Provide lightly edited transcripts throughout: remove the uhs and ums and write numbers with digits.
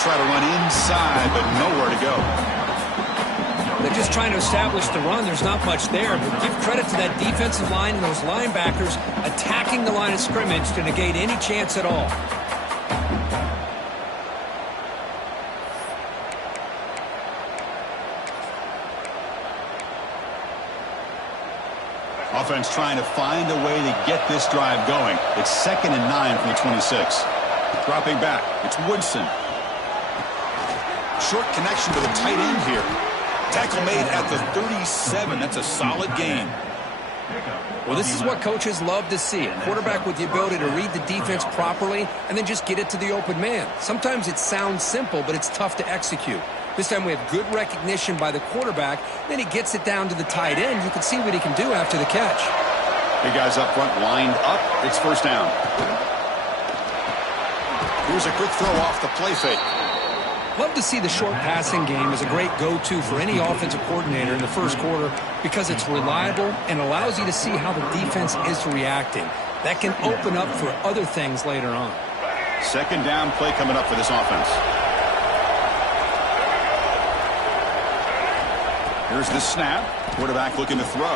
try to run inside, but nowhere to go. They're just trying to establish the run. There's not much there, but give credit to that defensive line and those linebackers attacking the line of scrimmage to negate any chance at all. Offense trying to find a way to get this drive going. It's 2nd and 9 from the 26. Dropping back. It's Woodson. Short connection to the tight end here. Tackle made at the 37. That's a solid gain. Well, this is what coaches love to see. A quarterback with the ability to read the defense properly and then just get it to the open man. Sometimes it sounds simple, but it's tough to execute. This time we have good recognition by the quarterback. Then he gets it down to the tight end. You can see what he can do after the catch. Big guys up front lined up. It's first down. Here's a quick throw off the play fake. Love to see the short passing game as a great go-to for any offensive coordinator in the first quarter because it's reliable and allows you to see how the defense is reacting. That can open up for other things later on. Second down play coming up for this offense. Here's the snap. Quarterback looking to throw.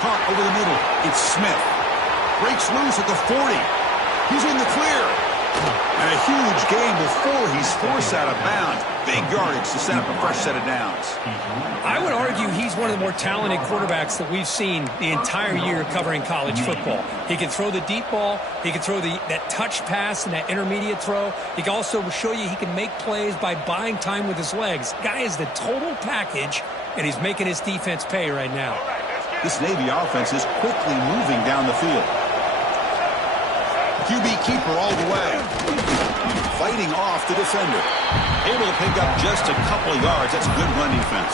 Caught over the middle. It's Smith. Breaks loose at the 40. He's in the clear. And a huge gain before he's forced out of bounds. Big yardage to set up a fresh set of downs. I would argue he's one of the more talented quarterbacks that we've seen the entire year covering college football. He can throw the deep ball. He can throw that touch pass and that intermediate throw. He can also show you he can make plays by buying time with his legs. Guy is the total package, and he's making his defense pay right now. This Navy offense is quickly moving down the field. QB keeper all the way. Fighting off the defender. Able to pick up just a couple of yards. That's good run defense.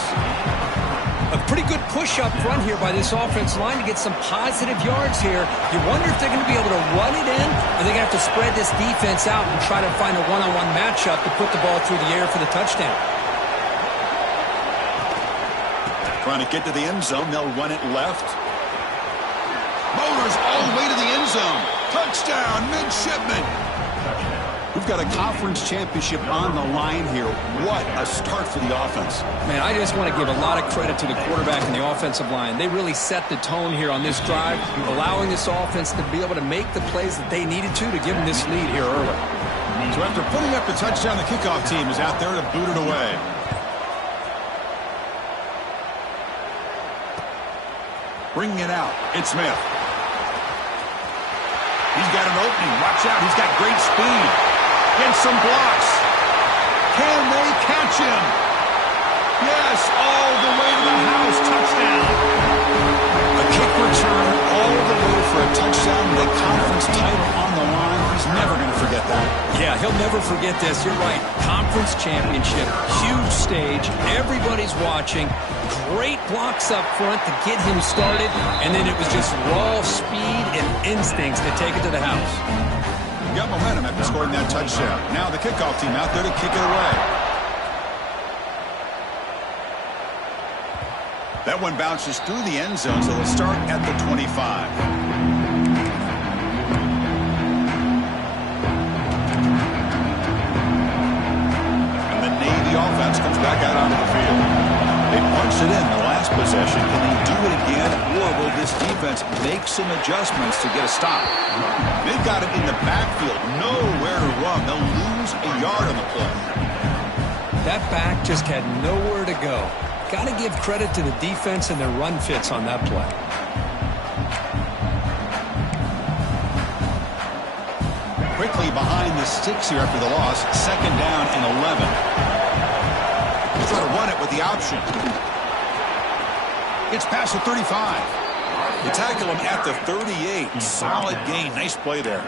A pretty good push up front here by this offense line to get some positive yards here. You wonder if they're going to be able to run it in, or they're going to have to spread this defense out and try to find a one-on-one matchup to put the ball through the air for the touchdown. Trying to get to the end zone. They'll run it left. Motors all the way to the end zone. Touchdown, midshipman. We've got a conference championship on the line here. What a start for the offense. Man, I just want to give a lot of credit to the quarterback and the offensive line. They really set the tone here on this drive, allowing this offense to be able to make the plays that they needed to give them this lead here early. So after putting up the touchdown, the kickoff team is out there to boot it away. Bringing it out, it's Smith. He's got an opening. Watch out. He's got great speed. Gets some blocks. Can they catch him? Yes, all the way to the house. Touchdown. A kick return all the way for a touchdown. The conference title on the line. He's never going to forget that. Yeah, he'll never forget this. You're right. Conference championship. Huge stage. Everybody's watching. Great blocks up front to get him started, and then it was just raw speed and instincts to take it to the house. Got momentum after scoring that touchdown. Now the kickoff team out there to kick it away. That one bounces through the end zone, so they'll start at the 25. And the Navy offense comes back out onto the field. They punched it in the last possession. Can they do it again, or will this defense make some adjustments to get a stop? They've got it in the backfield. Nowhere to run. They'll lose a yard on the play. That back just had nowhere to go. Got to give credit to the defense and their run fits on that play. Quickly behind the sticks here after the loss. Second down and 11. Try to run it with the option. It's past the 35. You tackle him at the 38. Solid gain. Nice play there.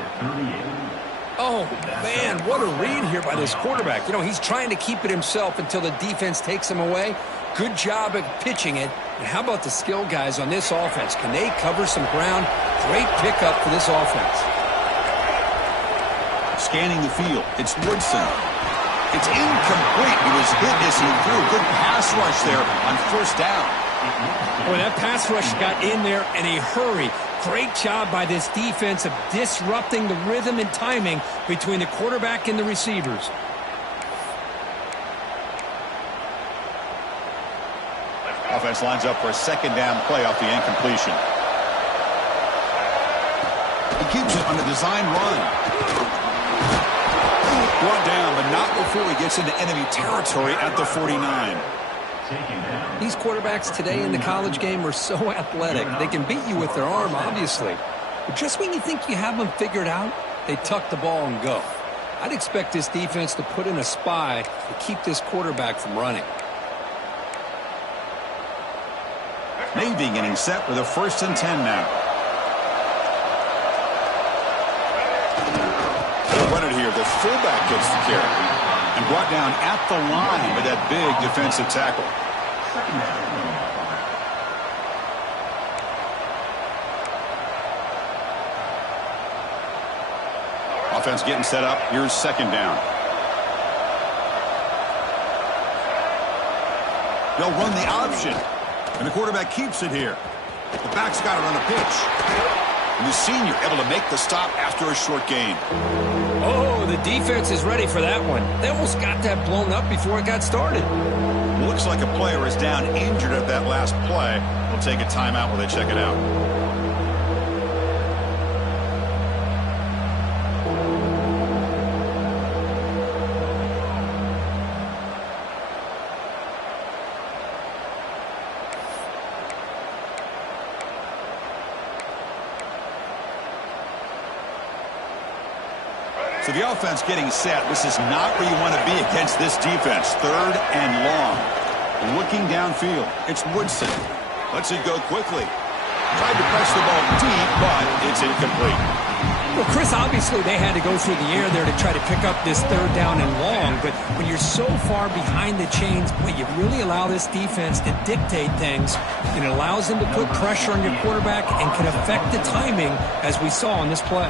Oh, man, what a read here by this quarterback. You know, he's trying to keep it himself until the defense takes him away. Good job of pitching it. And how about the skill guys on this offense? Can they cover some ground? Great pickup for this offense. Scanning the field. It's Woodson. It's incomplete. He was hit as he threw. Good pass rush there on first down. Boy, that pass rush got in there in a hurry. Great job by this defense of disrupting the rhythm and timing between the quarterback and the receivers. Offense lines up for a second down play off the incompletion. He keeps it on a design run. Brought down, but not before he gets into enemy territory at the 49. These quarterbacks today in the college game are so athletic. They can beat you with their arm, obviously. But just when you think you have them figured out, they tuck the ball and go. I'd expect this defense to put in a spy to keep this quarterback from running. Navy getting set with a 1st and 10 now. They'll run it here. The fullback gets the carry and brought down at the line with that big defensive tackle. Offense getting set up. Here's 2nd down. They'll run the option. And the quarterback keeps it here. The back's got to run a pitch. And the senior able to make the stop after a short gain. Oh, the defense is ready for that one. They almost got that blown up before it got started. Looks like a player is down injured at that last play. They'll take a timeout while they check it out. So the offense getting set. This is not where you want to be against this defense. 3rd and long. Looking downfield. It's Woodson. Lets it go quickly. Tried to press the ball deep, but it's incomplete. Well, Chris, obviously they had to go through the air there to try to pick up this 3rd down and long. But when you're so far behind the chains, boy, you really allow this defense to dictate things. And it allows them to put pressure on your quarterback and can affect the timing, as we saw on this play.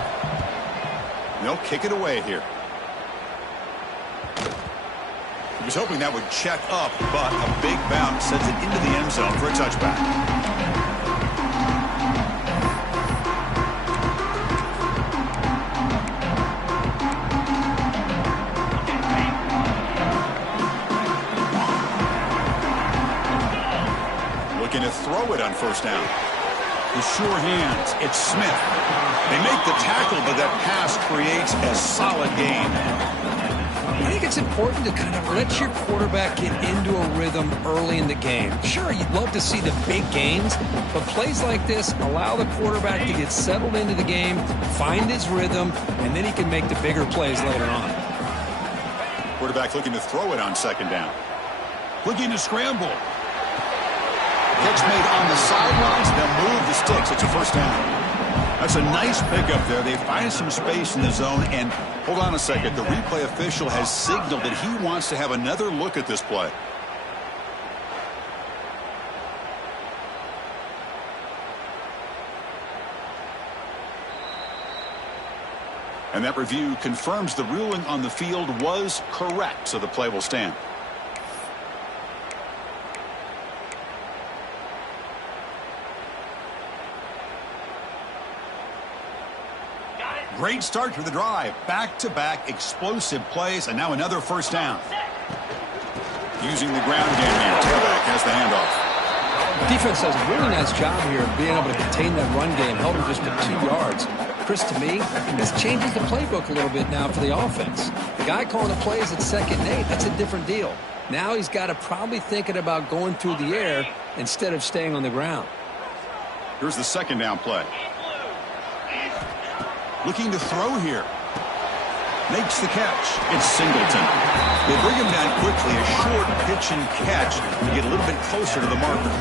They'll kick it away here. He was hoping that would check up, but a big bounce sends it into the end zone for a touchback. Looking to throw it on 1st down. With sure hands, it's Smith. They make the tackle, but that pass creates a solid gain. I think it's important to kind of let your quarterback get into a rhythm early in the game. Sure, you'd love to see the big gains, but plays like this allow the quarterback to get settled into the game, find his rhythm, and then he can make the bigger plays later on. Quarterback looking to throw it on 2nd down. Looking to scramble. Catch made on the sidelines. They'll move the sticks. It's a 1st down. That's a nice pickup there. They find some space in the zone. And hold on a second. The replay official has signaled that he wants to have another look at this play. And that review confirms the ruling on the field was correct, so the play will stand. Great start to the drive. Back-to-back explosive plays, and now another 1st down. Using the ground game here. Tailback has the handoff. Defense does a really nice job here of being able to contain that run game, held him just to 2 yards. Chris, to me, this changes the playbook a little bit now for the offense. The guy calling the plays at 2nd and 8, that's a different deal. Now he's got to probably thinking about going through the air instead of staying on the ground. Here's the 2nd down play. Looking to throw here. Makes the catch. It's Singleton. They bring him down quickly. A short pitch and catch to get a little bit closer to the marker.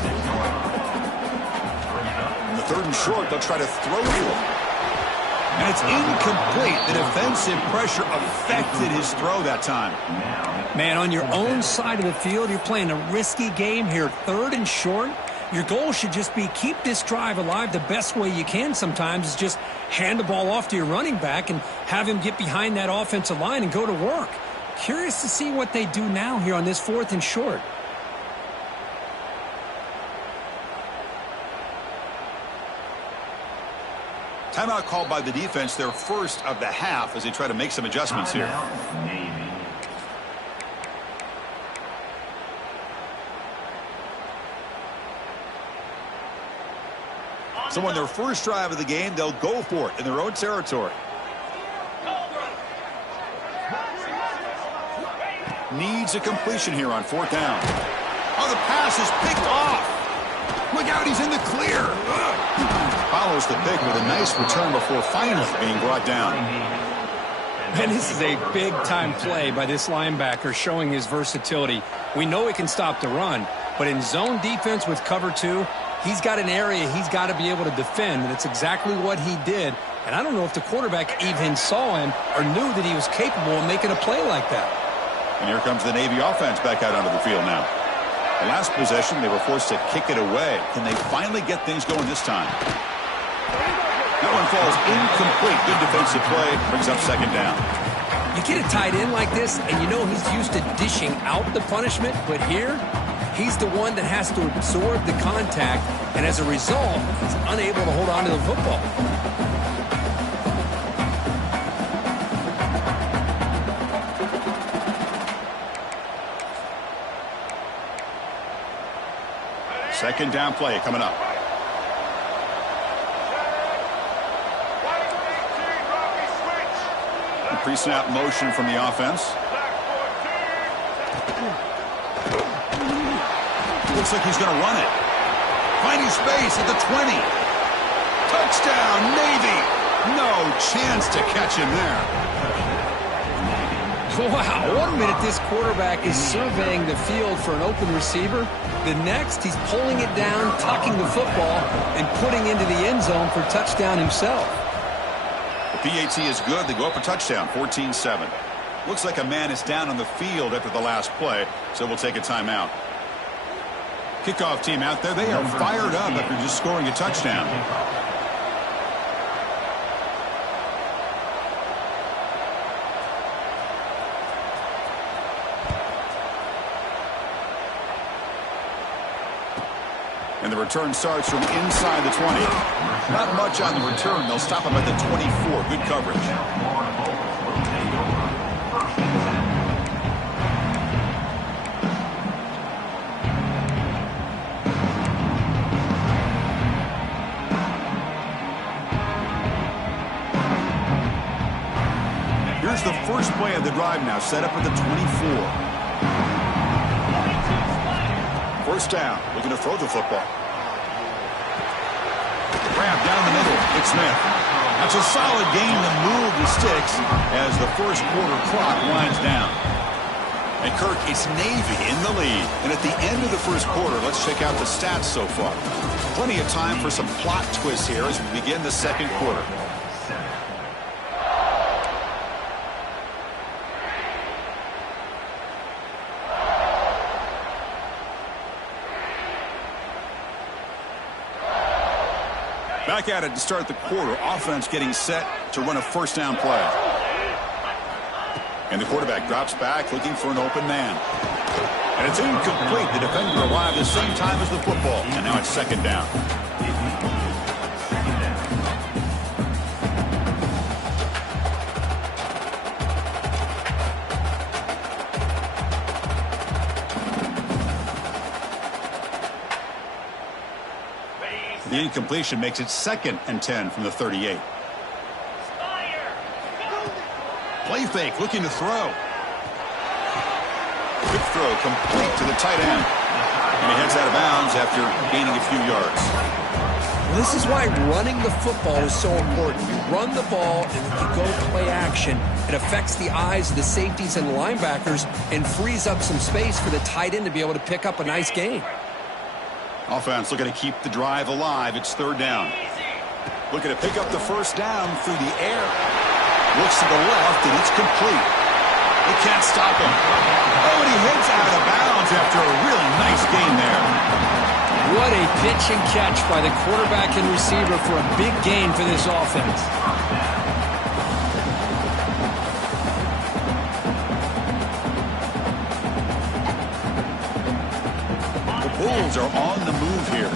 In the 3rd and short, they'll try to throw to him. And it's incomplete. The defensive pressure affected his throw that time. Man, on your own side of the field, you're playing a risky game here. 3rd and short. Your goal should just be keep this drive alive the best way you can sometimes is just hand the ball off to your running back and have him get behind that offensive line and go to work. Curious to see what they do now here on this 4th and short. Timeout called by the defense, their 1st of the half as they try to make some adjustments here. So on their first drive of the game, they'll go for it in their own territory. Needs a completion here on 4th down. Oh, the pass is picked off. Look out, he's in the clear. Follows the pick with a nice return before finally being brought down. And this is a big-time play by this linebacker, showing his versatility. We know he can stop the run, but in zone defense with cover 2, he's got an area he's got to be able to defend, and it's exactly what he did. And I don't know if the quarterback even saw him or knew that he was capable of making a play like that. And here comes the Navy offense back out onto the field now. The last possession, they were forced to kick it away. Can they finally get things going this time? That one falls incomplete. Good defensive play. Brings up 2nd down. You get a tight end like this, and you know he's used to dishing out the punishment, but here, he's the one that has to absorb the contact, and as a result, he's unable to hold on to the football. Second down play coming up. Pre-snap motion from the offense. Looks like he's going to run it. Finding space at the 20. Touchdown, Navy. No chance to catch him there. Wow, 1 minute this quarterback is surveying the field for an open receiver. The next, he's pulling it down, tucking the football, and putting into the end zone for touchdown himself. The PAT is good. They go up a touchdown, 14-7. Looks like a man is down on the field after the last play, so we'll take a timeout. Kickoff team out there, they are fired up after just scoring a touchdown. And the return starts from inside the 20. Not much on the return. They'll stop him at the 24. Good coverage. Here's the first play of the drive now, set up at the 24. First down, looking to throw the football. Grab down the middle, it's Smith. That's a solid gain to move the sticks as the first quarter clock winds down. And Kirk, it's Navy in the lead. And at the end of the first quarter, let's check out the stats so far. Plenty of time for some plot twists here as we begin the second quarter. Back at it to start the quarter. Offense getting set to run a first down play. And the quarterback drops back looking for an open man. And it's incomplete. The defender arrived the same time as the football. And now it's 2nd down. The incompletion makes it 2nd and 10 from the 38. Play fake, looking to throw. Quick throw, complete to the tight end. And he heads out of bounds after gaining a few yards. Well, this is why running the football is so important. You run the ball, and if you go play action, it affects the eyes of the safeties and the linebackers and frees up some space for the tight end to be able to pick up a nice gain. Offense looking to keep the drive alive. It's 3rd down. Looking to pick up the first down through the air. Looks to the left, and it's complete. They can't stop him. Oh, and he heads out of bounds after a really nice gain there. What a pitch and catch by the quarterback and receiver for a big gain for this offense. Bulls are on the move here.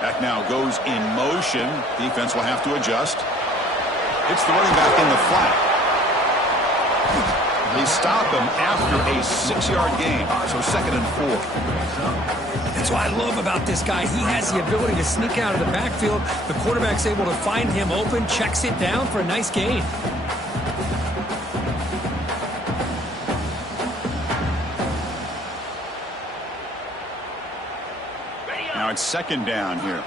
Back now goes in motion. Defense will have to adjust. It's the running back in the flat. They stop him after a 6-yard gain, so 2nd and 4. That's what I love about this guy. He has the ability to sneak out of the backfield. The quarterback's able to find him open, checks it down for a nice gain. Now it's 2nd down here.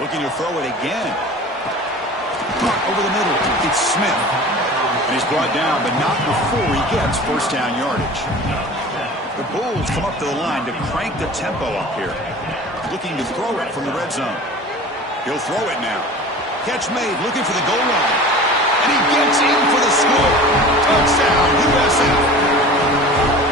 Looking to throw it again. Caught over the middle. It's Smith. And he's brought down, but not before he gets 1st down yardage. The Bulls come up to the line to crank the tempo up here. Looking to throw it from the red zone. He'll throw it now. Catch made, looking for the goal line. And he gets in for the score. Touchdown, USF.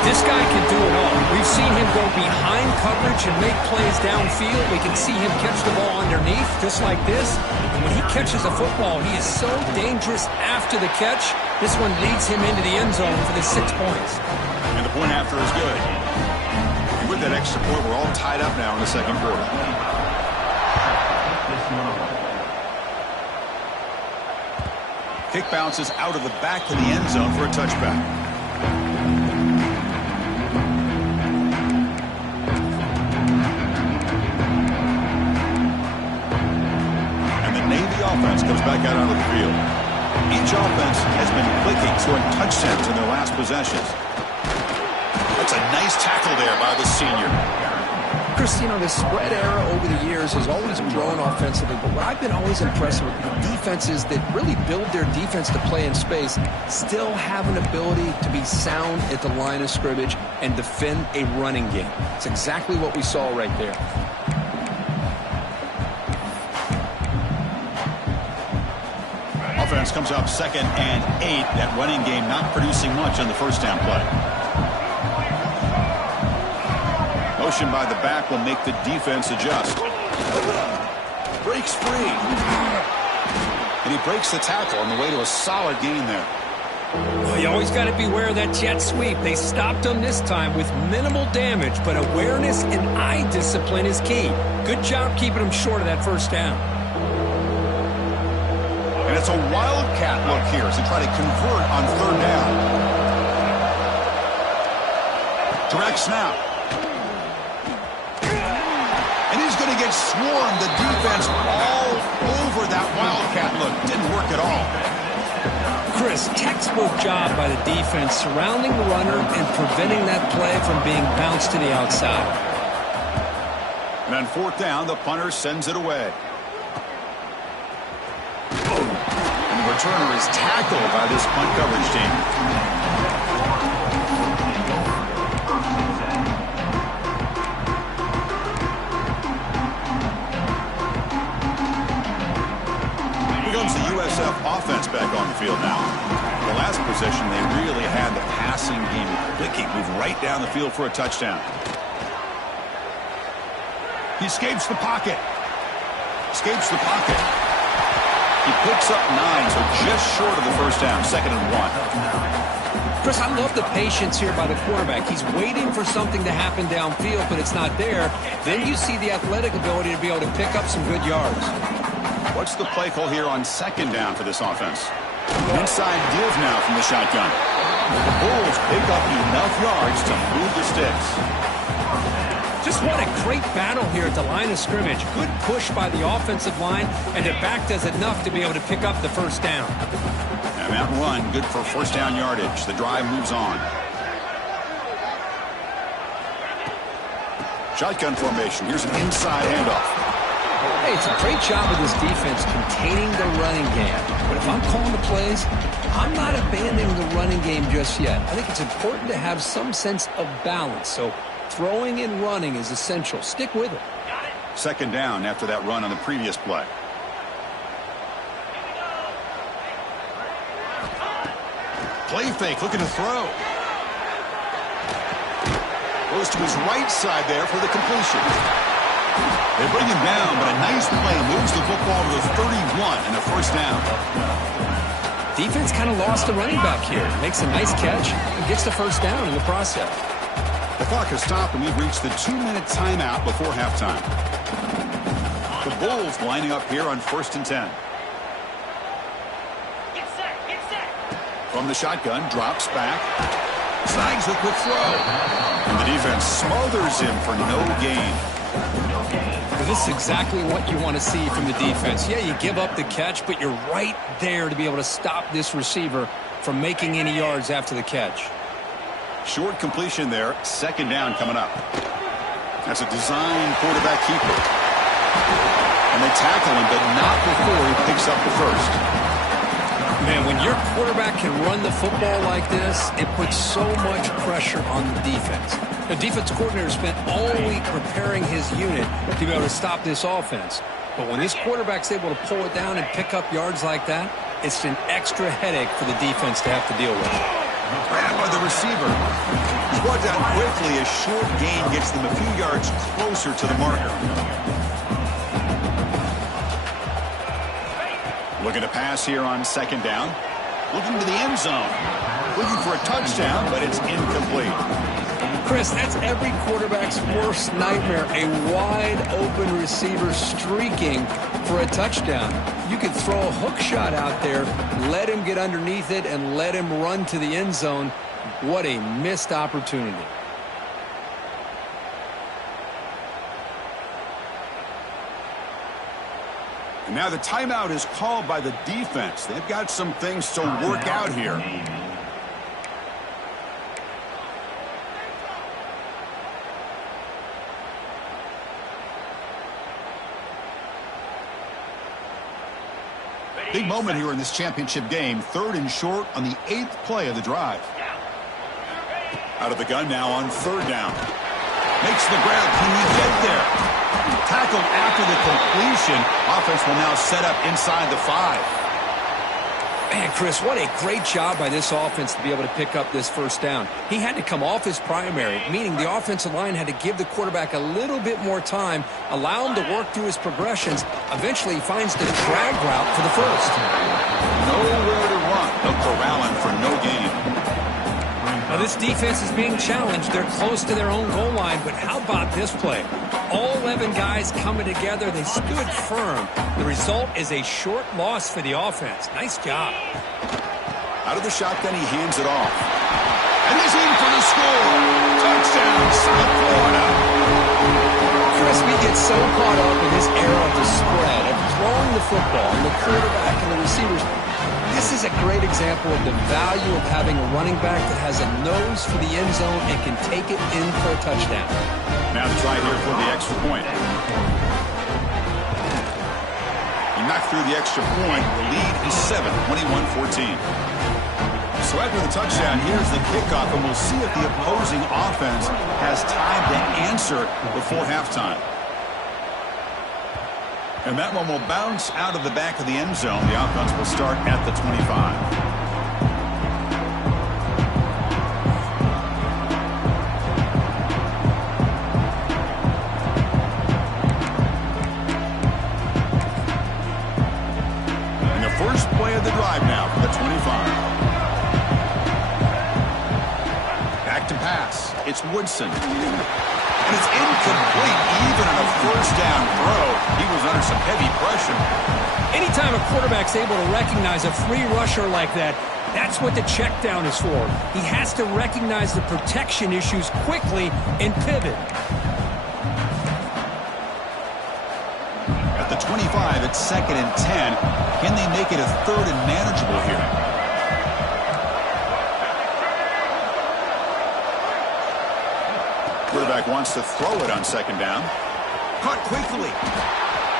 This guy can do it all. We've seen him go behind coverage and make plays downfield. We can see him catch the ball underneath, just like this. And when he catches a football, he is so dangerous after the catch. This one leads him into the end zone for the 6 points. And the point after is good. And with that extra point, we're all tied up now in the 2nd quarter. Kick bounces out of the back of the end zone for a touchback. Offense comes back out onto the field. Each offense has been clicking, scoring touchdowns in their last possessions. That's a nice tackle there by the senior. Chris, you know, the spread era over the years has always grown offensively, but what I've been always impressed with defenses that really build their defense to play in space still have an ability to be sound at the line of scrimmage and defend a running game. It's exactly what we saw right there. Offense comes up 2nd and 8. That running game not producing much on the 1st down play. Motion by the back will make the defense adjust. Breaks free. And he breaks the tackle on the way to a solid gain there. Well, you always got to beware of that jet sweep. They stopped him this time with minimal damage, but awareness and eye discipline is key. Good job keeping him short of that 1st down. And it's a wildcat look here as they try to convert on 3rd down. Direct snap. And he's going to get swarmed. The defense all over that wildcat look. Didn't work at all. Chris, textbook job by the defense surrounding the runner and preventing that play from being bounced to the outside. And on 4th down, the punter sends it away. Returner is tackled by this punt coverage team. Here comes the USF offense back on the field now. The last possession, they really had the passing game clicking, moved right down the field for a touchdown. He escapes the pocket. Escapes the pocket. He picks up 9, so just short of the 1st down, 2nd and 1. Chris, I love the patience here by the quarterback. He's waiting for something to happen downfield, but it's not there. Then you see the athletic ability to be able to pick up some good yards. What's the play call here on 2nd down for this offense? Inside deals now from the shotgun. The Bulls pick up enough yards to move the sticks. Just what a great battle here at the line of scrimmage. Good push by the offensive line, and their back does enough to be able to pick up the 1st down. And that run, good for 1st down yardage. The drive moves on. Shotgun formation. Here's an inside handoff. Hey, it's a great job of this defense containing the running game. But if I'm calling the plays, I'm not abandoning the running game just yet. I think it's important to have some sense of balance. So throwing and running is essential. Stick with it. 2nd down after that run on the previous play. Play fake, looking to throw. Goes to his right side there for the completion. They bring him down, but a nice play moves the football to the 31 and a 1st down. Defense kind of lost the running back here. Makes a nice catch and gets the 1st down in the process. The clock has stopped, and we've reached the 2-minute timeout before halftime. The Bulls lining up here on 1st and 10. From the shotgun, drops back. Snags the quick throw. And the defense smothers him for no gain. Well, this is exactly what you want to see from the defense. Yeah, you give up the catch, but you're right there to be able to stop this receiver from making any yards after the catch. Short completion there. Second down coming up. That's a design quarterback keeper. And they tackle him, but not before he picks up the first. Man, when your quarterback can run the football like this, it puts so much pressure on the defense. The defense coordinator spent all week preparing his unit to be able to stop this offense. But when this quarterback's able to pull it down and pick up yards like that, it's an extra headache for the defense to have to deal with. Grabbed by the receiver. He's brought down quickly. A short gain gets them a few yards closer to the marker. Looking to pass here on second down. Looking to the end zone. Looking for a touchdown, but it's incomplete. Chris, that's every quarterback's worst nightmare. A wide-open receiver streaking for a touchdown. You could throw a hook shot out there, let him get underneath it, and let him run to the end zone. What a missed opportunity. And now the timeout is called by the defense. They've got some things to work out here. Big moment here in this championship game. Third and short on the 8th play of the drive. Out of the gun now on third down. Makes the grab. Can he get there? Tackled after the completion. Offense will now set up inside the 5. Man, Chris, what a great job by this offense to be able to pick up this first down. He had to come off his primary, meaning the offensive line had to give the quarterback a little bit more time, allow him to work through his progressions. Eventually, he finds the drag route for the first. Nowhere to run. They'll corral him for no gain. Now, this defense is being challenged. They're close to their own goal line, but how about this play? All 11 guys coming together. They stood firm. The result is a short loss for the offense. Nice job. Out of the shotgun, he hands it off. And he's in for the score. Touchdown, South Florida. Chris, we get so caught up in this era of the spread, of throwing the football, and the quarterback and the receivers. This is a great example of the value of having a running back that has a nose for the end zone and can take it in for a touchdown. Now to try here for the extra point. He knocked through the extra point. The lead is 7, 21-14. So after the touchdown, here's the kickoff, and we'll see if the opposing offense has time to answer before halftime. And that one will bounce out of the back of the end zone. The offense will start at the 25. And the first play of the drive now for the 25. Back to pass. It's Woodson. And it's incomplete. Even on a first down throw, he was under some heavy pressure. Anytime a quarterback's able to recognize a free rusher like that, that's what the check down is for. He has to recognize the protection issues quickly and pivot. At the 25, it's 2nd and 10. Can they make it a third and manageable here? Quarterback wants to throw it on second down. Caught quickly.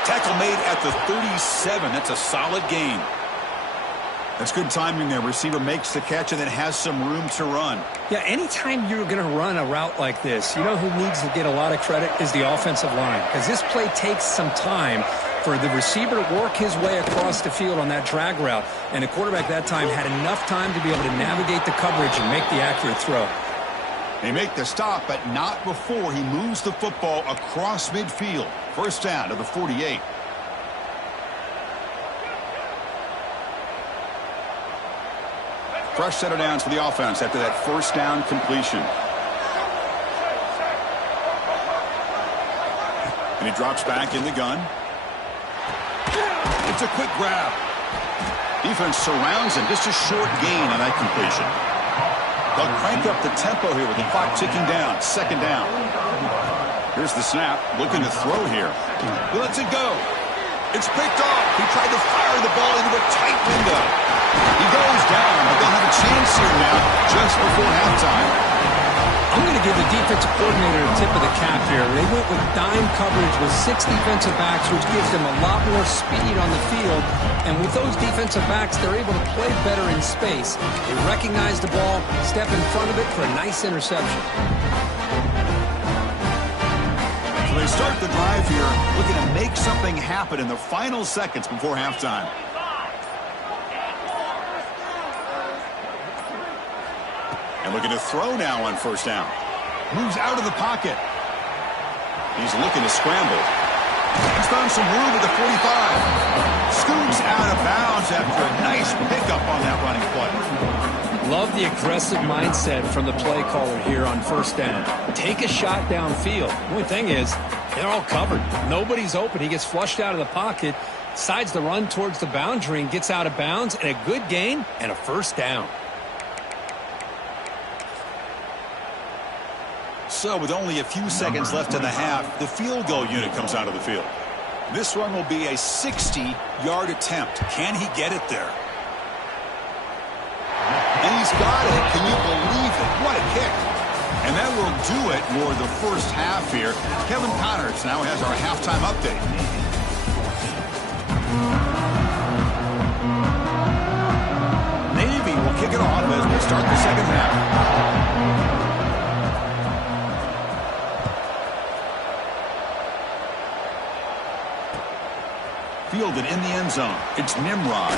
Tackle made at the 37. That's a solid gain. That's good timing there. Receiver makes the catch and then has some room to run. Yeah, anytime you're going to run a route like this, you know who needs to get a lot of credit is the offensive line. Because this play takes some time for the receiver to work his way across the field on that drag route. And the quarterback that time had enough time to be able to navigate the coverage and make the accurate throw. They make the stop, but not before he moves the football across midfield. First down to the 48. Fresh set of downs for the offense after that first down completion. And he drops back in the gun. It's a quick grab. Defense surrounds him. Just a short gain on that completion. They'll crank up the tempo here with the clock ticking down. Second down. Here's the snap. Looking to throw here. He lets it go. It's picked off. He tried to fire the ball into a tight window. He goes down, but they'll have a chance here now just before halftime. I'm going to give the defensive coordinator a tip of the cap here. They went with dime coverage with 6 defensive backs, which gives them a lot more speed on the field. And with those defensive backs, they're able to play better in space. They recognize the ball, step in front of it for a nice interception. So they start the drive here, looking to make something happen in the final seconds before halftime. And looking to throw now on first down. Moves out of the pocket. He's looking to scramble. He's found some room at the 45. Scoots out of bounds after a nice pickup on that running play. Love the aggressive mindset from the play caller here on first down. Take a shot downfield. The only thing is, they're all covered. Nobody's open. He gets flushed out of the pocket, decides to run towards the boundary and gets out of bounds, and a good gain and a first down. So with only a few seconds left in the half, the field goal unit comes out of the field. This one will be a 60-yard attempt. Can he get it there? And he's got it. Can you believe it? What a kick. And that will do it for the first half here. Kevin Connors now has our halftime update. Navy will kick it off as we start the second half. Fielded in the end zone. It's Nimrod.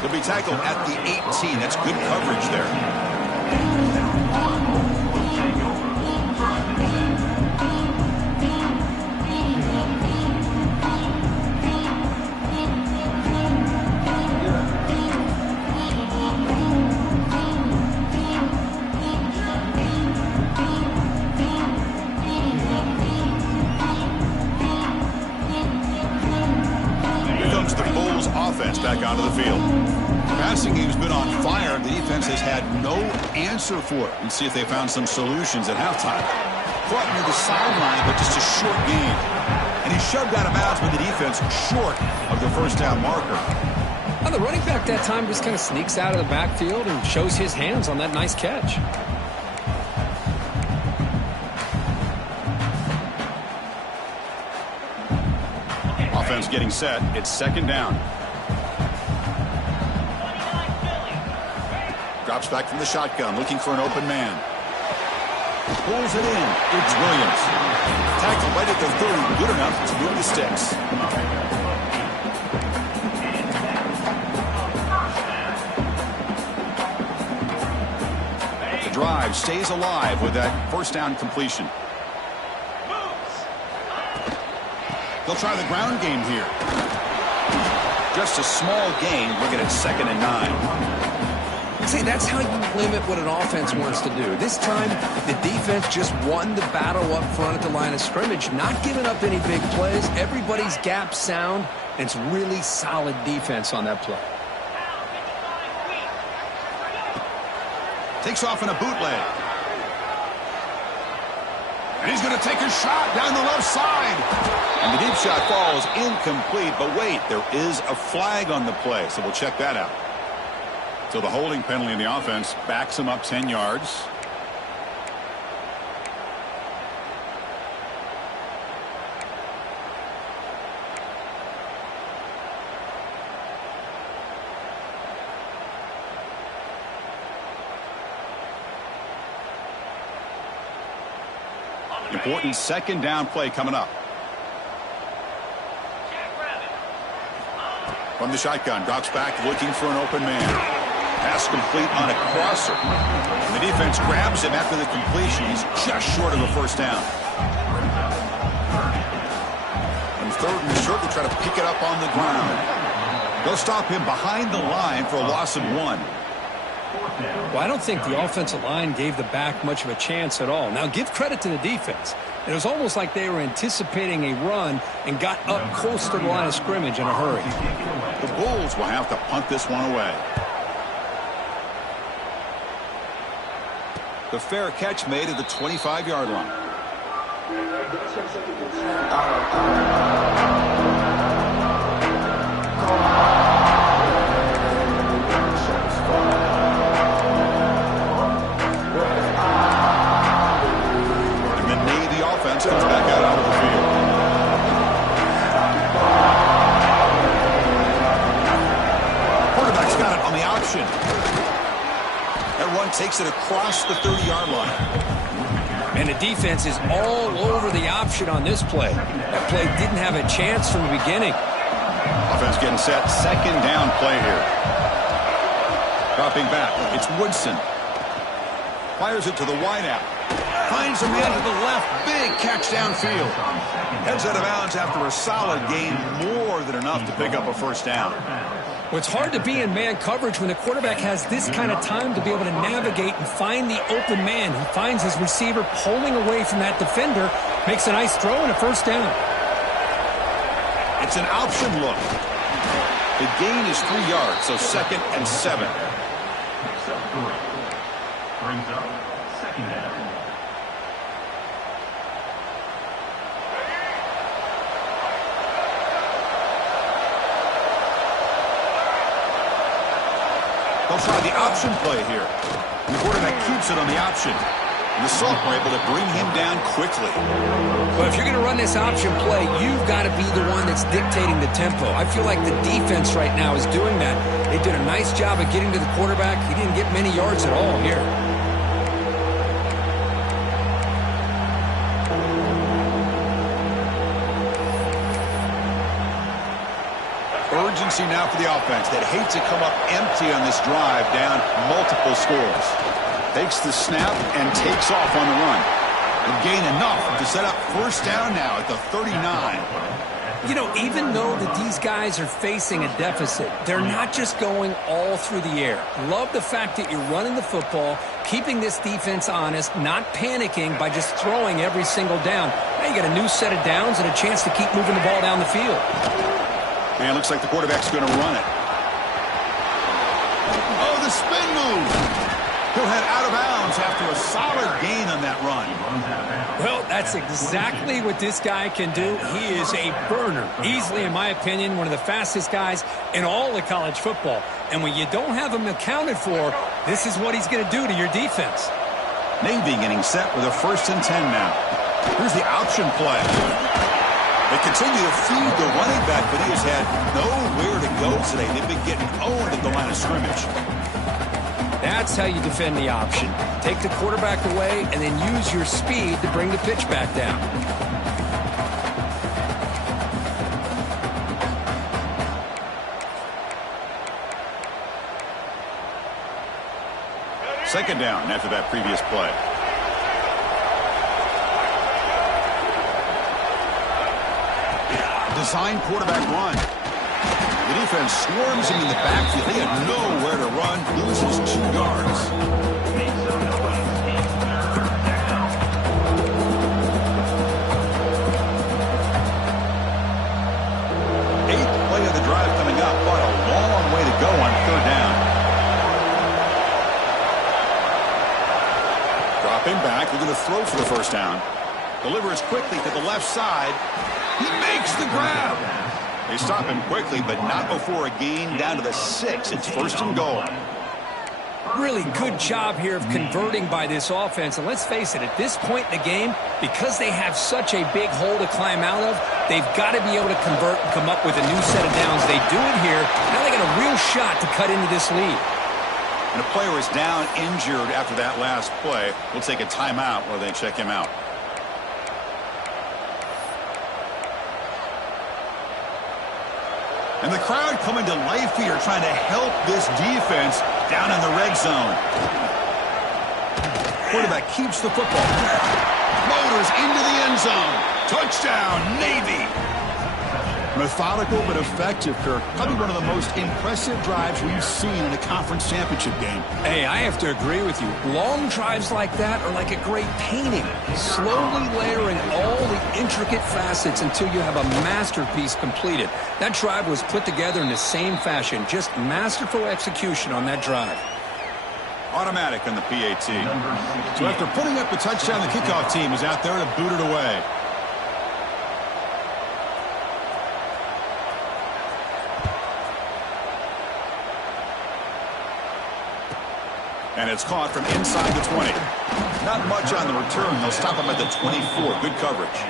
He'll be tackled at the 18. That's good coverage there. Back onto the field. Passing game's been on fire. The defense has had no answer for it. Let's see if they found some solutions at halftime. Caught near the sideline, but just a short gain. And he shoved out of bounds with the defense short of the first down marker. Well, the running back that time just kind of sneaks out of the backfield and shows his hands on that nice catch. Offense getting set. It's second down. Drops back from the shotgun, looking for an open man. Pulls it in. It's Williams. Tackled right at the 30. Good enough to move the sticks. The drive stays alive with that first down completion. They'll try the ground game here. Just a small gain. Looking at 2nd and 9. See, that's how you limit what an offense wants to do. This time, the defense just won the battle up front at the line of scrimmage, not giving up any big plays. Everybody's gap sound, and it's really solid defense on that play. Takes off in a bootleg. And he's going to take a shot down the left side. And the deep shot falls incomplete. But wait, there is a flag on the play, so we'll check that out. So the holding penalty in the offense backs him up 10 yards. Important second down play coming up. From the shotgun, drops back looking for an open man. Pass complete on a crosser. And the defense grabs him after the completion. He's just short of a first down. And 3rd and short, they try to pick it up on the ground. They'll stop him behind the line for a loss of 1. Well, I don't think the offensive line gave the back much of a chance at all. Now, give credit to the defense. It was almost like they were anticipating a run and got up close to the line of scrimmage in a hurry. The Bulls will have to punt this one away. The fair catch made at the 25-yard line. Comes back out onto the field. Quarterback's got it on the option. That run takes it across the 30-yard line. And the defense is all over the option on this play. That play didn't have a chance from the beginning. Offense getting set. Second down play here. Dropping back. It's Woodson. Fires it to the wideout. Finds a man to the left. Big catch downfield. Heads out of bounds after a solid gain. More than enough to pick up a first down. Well, it's hard to be in man coverage when the quarterback has this kind of time to be able to navigate and find the open man. He finds his receiver pulling away from that defender. Makes a nice throw and a first down. It's an option look. The gain is 3 yards, so 2nd and 7. Brings up 2nd down. They'll try the option play here. And the quarterback keeps it on the option. And the sophomore able to bring him down quickly. Well, if you're going to run this option play, you've got to be the one that's dictating the tempo. I feel like the defense right now is doing that. They did a nice job of getting to the quarterback. He didn't get many yards at all here. Urgency now for the offense that hates to come up empty on this drive, down multiple scores. Takes the snap and takes off on the run. And gain enough to set up first down now at the 39. You know, even though that these guys are facing a deficit, they're not just going all through the air. Love the fact that you're running the football, keeping this defense honest, not panicking by just throwing every single down. Now you got a new set of downs and a chance to keep moving the ball down the field. And it looks like the quarterback's going to run it. Oh, the spin move. He'll head out of bounds after a solid gain on that run. Well, that's exactly what this guy can do. He is a burner. Easily, in my opinion, one of the fastest guys in all of college football. And when you don't have him accounted for, this is what he's going to do to your defense. Navy getting set with a 1st and 10 now. Here's the option play. They continue to feed the running back, but he has had nowhere to go today. They've been getting owned at the line of scrimmage. That's how you defend the option. Take the quarterback away and then use your speed to bring the pitch back down. Second down after that previous play. Design quarterback run. The defense swarms him in the backfield. He had nowhere to run. Loses 2 yards. 8th play of the drive coming up, but a long way to go on 3rd down. Dropping back, looking to throw for the first down. Delivers quickly to the left side. He makes the grab. They stop him quickly, but not before a gain down to the 6. It's 1st and goal. Really good job here of converting by this offense. And let's face it, at this point in the game, because they have such a big hole to climb out of, they've got to be able to convert and come up with a new set of downs. They do it here. Now they got a real shot to cut into this lead. And a player is down injured after that last play. We'll take a timeout while they check him out. And the crowd coming to life here, trying to help this defense down in the red zone. Quarterback keeps the football. Motors into the end zone. Touchdown, Navy. Methodical but effective, Kirk. Probably one of the most impressive drives we've seen in a conference championship game. Hey, I have to agree with you. Long drives like that are like a great painting. Slowly layering all the intricate facets until you have a masterpiece completed. That drive was put together in the same fashion. Just masterful execution on that drive. Automatic on the PAT. So after putting up the touchdown, the kickoff team is out there to boot it away. And it's caught from inside the 20. Not much on the return. They'll stop him at the 24. Good coverage.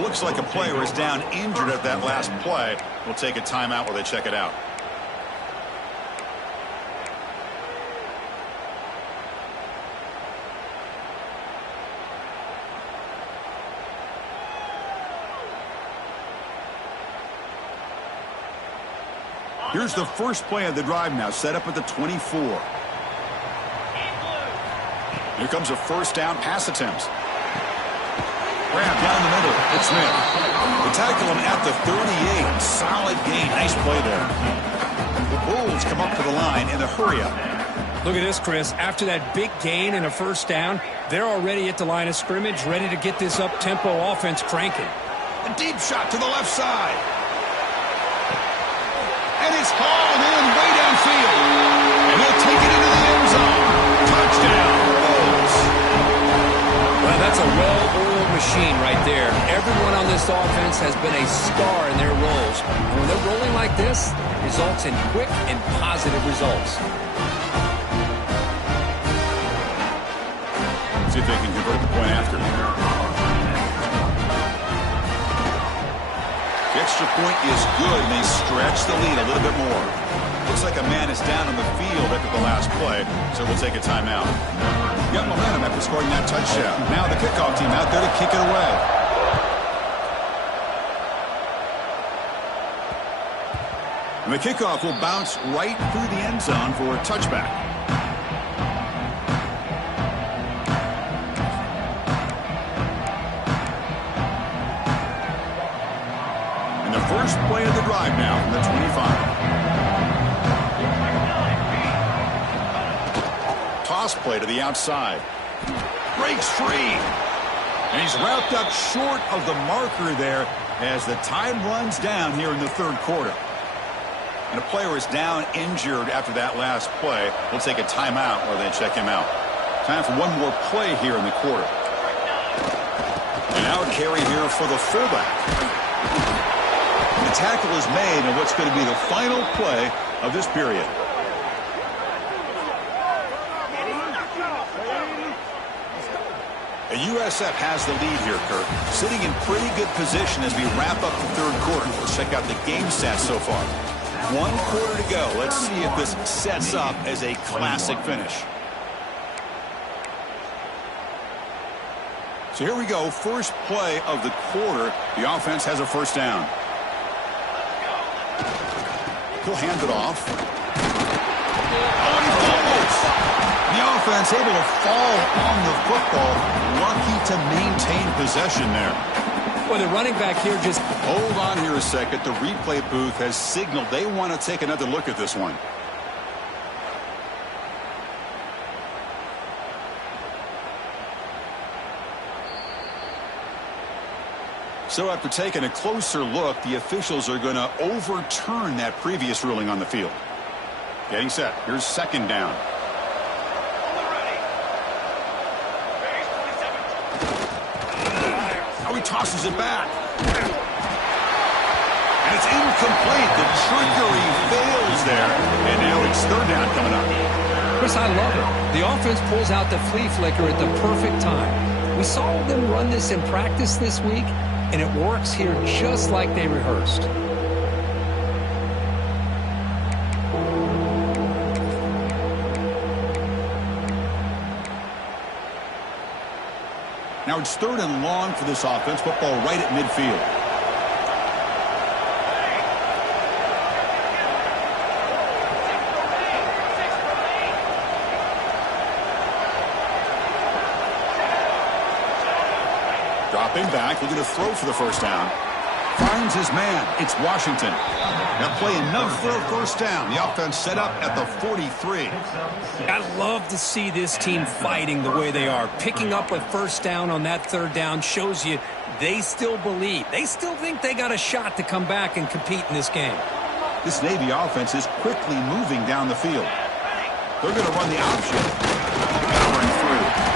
Looks like a player is down injured at that last play. We'll take a timeout while they check it out. Here's the first play of the drive now, set up at the 24. Here comes a first down pass attempt. Grab down the middle. It's Smith. They tackle him at the 38. Solid gain. Nice play there. The Bulls come up to the line in a hurry-up. Look at this, Chris. After that big gain and a first down, they're already at the line of scrimmage, ready to get this up-tempo offense cranking. A deep shot to the left side. And it's hauled in way downfield. And he'll take it into the end zone. Touchdown, Bulls. Well, that's a well-oiled machine right there. Everyone on this offense has been a star in their roles. And when they're rolling like this, it results in quick and positive results. See if they can convert the point after. The extra point is good, and they stretch the lead a little bit more. Looks like a man is down on the field after the last play, so we'll take a timeout. Got momentum after scoring that touchdown. Now the kickoff team out there to kick it away. And the kickoff will bounce right through the end zone for a touchback. First play of the drive now from the 25. Toss play to the outside. Breaks free. And he's wrapped up short of the marker there as the time runs down here in the third quarter. And a player is down injured after that last play. We'll take a timeout while they check him out. Time for one more play here in the quarter. And now a carry here for the fullback. The tackle is made in what's going to be the final play of this period. And USF has the lead here, Kirk. Sitting in pretty good position as we wrap up the third quarter. Let's check out the game stats so far. 1 quarter to go. Let's see if this sets up as a classic finish. So here we go. First play of the quarter. The offense has a first down. He'll hand it off. Oh, he fumbles. The offense able to fall on the football. Lucky to maintain possession there. Well, the running back here just... Hold on here a second. The replay booth has signaled they want to take another look at this one. So after taking a closer look, the officials are going to overturn that previous ruling on the field. Getting set. Here's second down. Now he tosses it back. And it's incomplete. The trickery fails there. And now it's third down coming up. Chris, I love it. The offense pulls out the flea flicker at the perfect time. We saw them run this in practice this week, and it works here just like they rehearsed. Now it's third and long for this offense. Football right at midfield. Dropping back, looking to throw for the first down. Finds his man. It's Washington. Now play enough for a first down. The offense set up at the 43. I love to see this team fighting the way they are. Picking up a first down on that third down shows you they still believe. They still think they got a shot to come back and compete in this game. This Navy offense is quickly moving down the field. They're going to run the option. Powering through.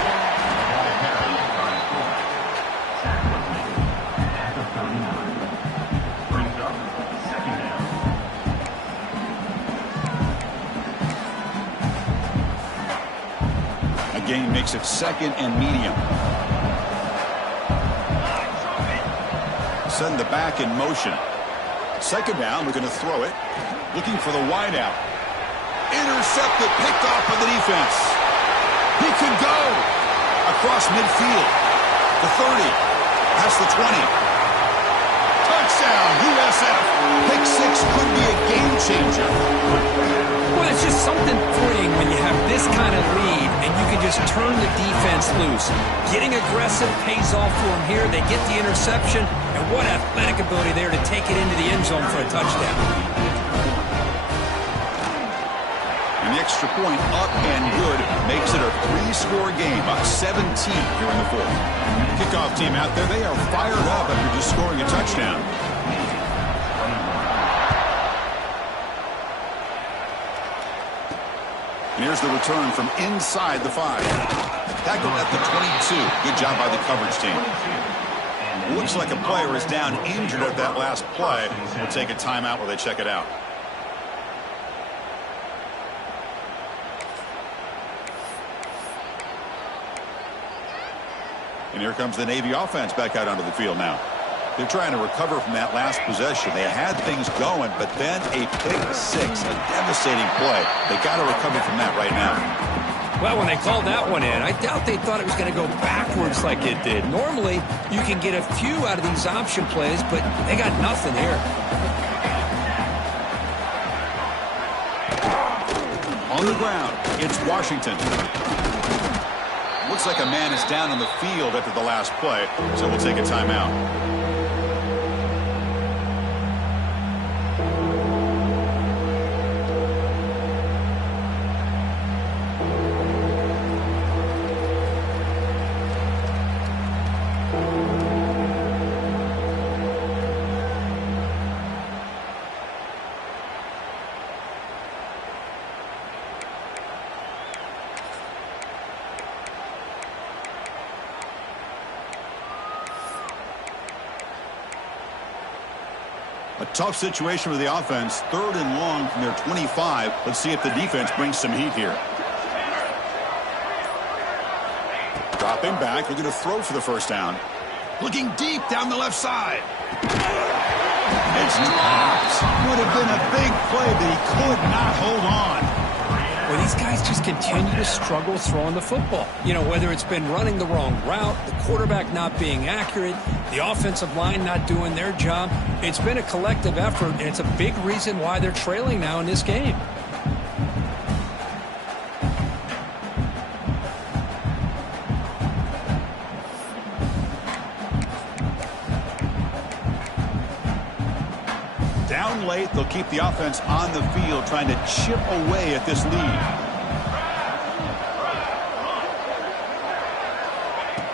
Gain makes it second and medium. Send the back in motion. Second down, we're going to throw it. Looking for the wideout. Intercepted, picked off by the defense. He could go across midfield. The 30, past the 20. Touchdown, USF. Pick six could be a game changer. Well, it's just something freeing when you have this kind of lead and you can just turn the defense loose. Getting aggressive pays off for them here. They get the interception, and what athletic ability there to take it into the end zone for a touchdown. And the extra point up and good makes it a three-score game, up 17 here in the fourth. Kickoff team out there, they are fired up after just scoring a touchdown. And here's the return from inside the 5. Tackled at the 22. Good job by the coverage team. Looks like a player is down injured at that last play. We'll take a timeout while they check it out. And here comes the Navy offense back out onto the field now. They're trying to recover from that last possession. They had things going, but then a pick six, a devastating play. They got to recover from that right now. Well, when they called that one in, I doubt they thought it was going to go backwards like it did. Normally, you can get a few out of these option plays, but they got nothing here. On the ground, it's Washington. Looks like a man is down on the field after the last play, so we'll take a timeout. A tough situation for the offense. 3rd and long from their 25. Let's see if the defense brings some heat here. Dropping back. They're going to throw for the first down. Looking deep down the left side. It's dropped. Would have been a big play, but he could not hold on. Well, these guys just continue to struggle throwing the football. You know, whether it's been running the wrong route, the quarterback not being accurate, the offensive line not doing their job. It's been a collective effort, and it's a big reason why they're trailing now in this game. Down late, they'll keep the offense on the field, trying to chip away at this lead.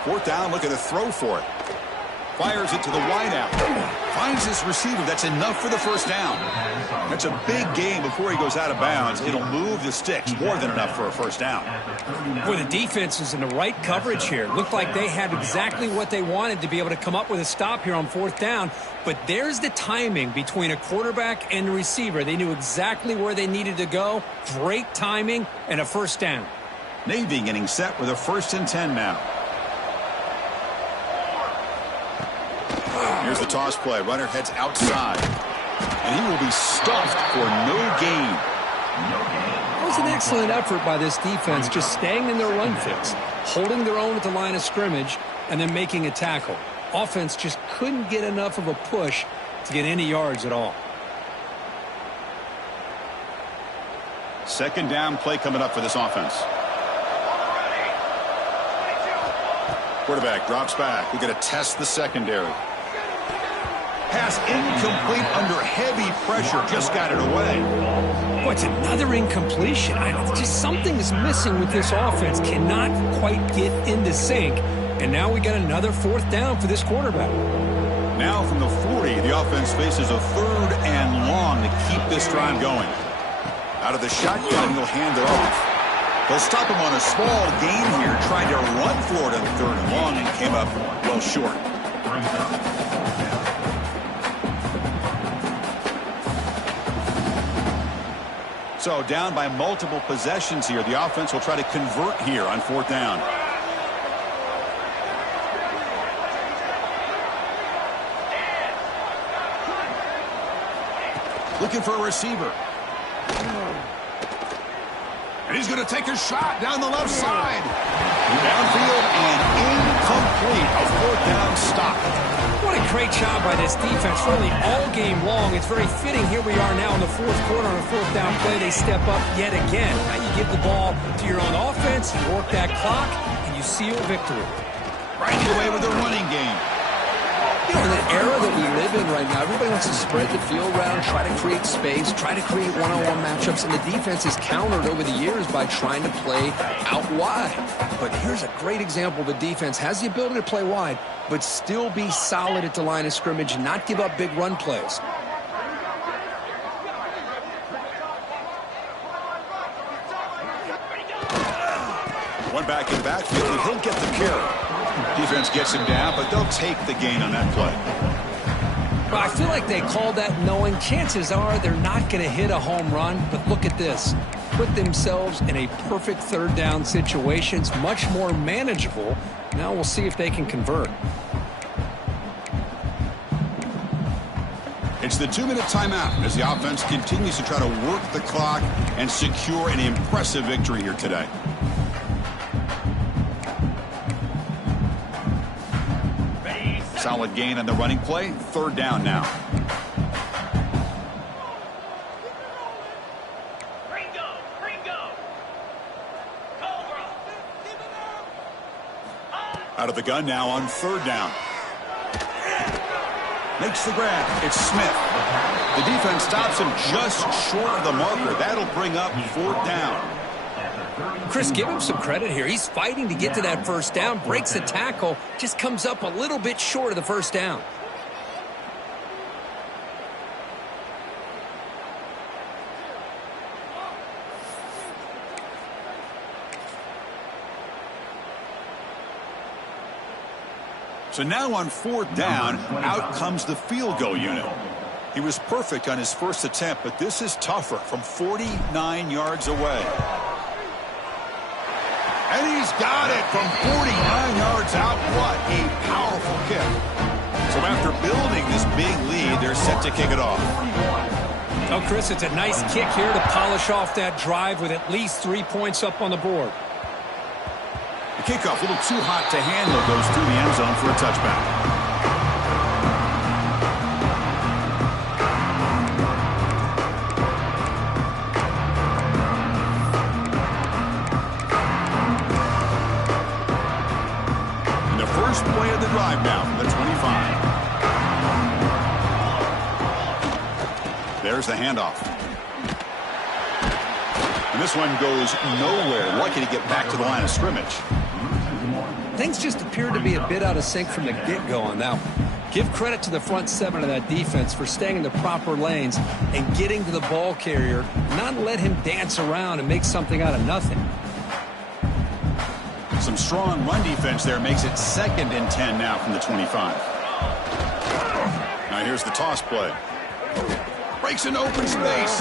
4th down, looking to throw for it. Fires it to the wideout. Finds his receiver. That's enough for the first down. That's a big gain before he goes out of bounds. It'll move the sticks. More than enough for a first down. Boy, the defense is in the right coverage here. Looked like they had exactly what they wanted to be able to come up with a stop here on 4th down. But there's the timing between a quarterback and the receiver. They knew exactly where they needed to go. Great timing and a first down. Navy getting set with a 1st and 10 now. Here's the toss play. Runner heads outside. And he will be stuffed for no gain. That was an excellent effort by this defense, just staying in their run fix, holding their own at the line of scrimmage, and then making a tackle. Offense just couldn't get enough of a push to get any yards at all. 2nd down play coming up for this offense. Quarterback drops back. We're going to test the secondary. Pass incomplete under heavy pressure. Just got it away. Boy, it's another incompletion. Just something is missing with this offense. Cannot quite get into sync. And now we got another fourth down for this quarterback. Now from the 40, the offense faces a 3rd and long to keep this drive going. Out of the shotgun, he'll hand it off. They'll stop him on a small gain here, trying to run for it on 3rd and long, and came up well short. So down by multiple possessions here. The offense will try to convert here on 4th down. Looking for a receiver. And he's going to take a shot down the left side. Downfield and incomplete. A 4th down stop. What a great job by this defense, really all game long. It's very fitting. Here we are now in the 4th quarter on a 4th down play. They step up yet again. Now you give the ball to your own offense, you work that clock, and you seal victory. Right away with a running game. You know, in the era that we live in right now, everybody wants to spread the field around, try to create space, try to create one-on-one matchups, and the defense is countered over the years by trying to play out wide. But here's a great example. The defense has the ability to play wide, but still be solid at the line of scrimmage and not give up big run plays. One back in backfield, and he'll get the carry. Defense gets him down, but they'll take the gain on that play. Well, I feel like they called that knowing chances are they're not going to hit a home run, but look at this. Put themselves in a perfect 3rd down situation. It's much more manageable. Now we'll see if they can convert. It's the 2-minute timeout as the offense continues to try to work the clock and secure an impressive victory here today. Solid gain on the running play. 3rd down now. Out of the gun now on 3rd down. Makes the grab. It's Smith. The defense stops him just short of the marker. That'll bring up 4th down. Chris, give him some credit here. He's fighting to get to that 1st down, breaks the tackle, just comes up a little bit short of the 1st down. So now on 4th down, out comes the field goal unit. He was perfect on his first attempt, but this is tougher from 49 yards away. And he's got it from 49 yards out. What a powerful kick. So after building this big lead, they're set to kick it off. Oh, Chris, it's a nice kick here to polish off that drive with at least 3 points up on the board. The kickoff, a little too hot to handle, goes through the end zone for a touchback. First play of the drive now from the 25. There's the handoff. And this one goes nowhere. Lucky to get back to the line of scrimmage. Things just appear to be a bit out of sync from the get-go on that one. Give credit to the front 7 of that defense for staying in the proper lanes and getting to the ball carrier, not let him dance around and make something out of nothing. Some strong run defense there makes it 2nd and 10 now from the 25. Now here's the toss play. Breaks an open space.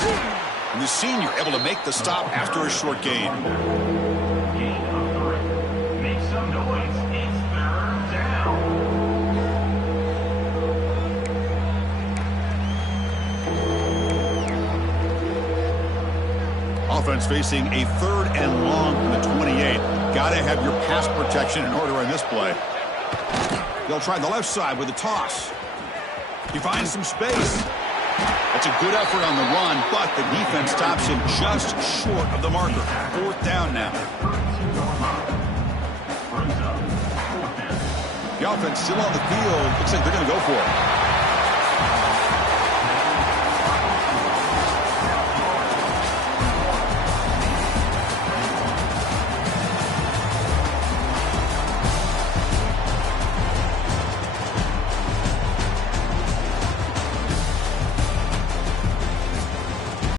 And the senior able to make the stop after a short gain. Make some noise. It's 3rd down. Offense facing a 3rd and long from the 28. Got to have your pass protection in order in this play. They'll try the left side with a toss. He finds some space. That's a good effort on the run, but the defense stops him just short of the marker. 4th down now. The offense still on the field. Looks like they're going to go for it.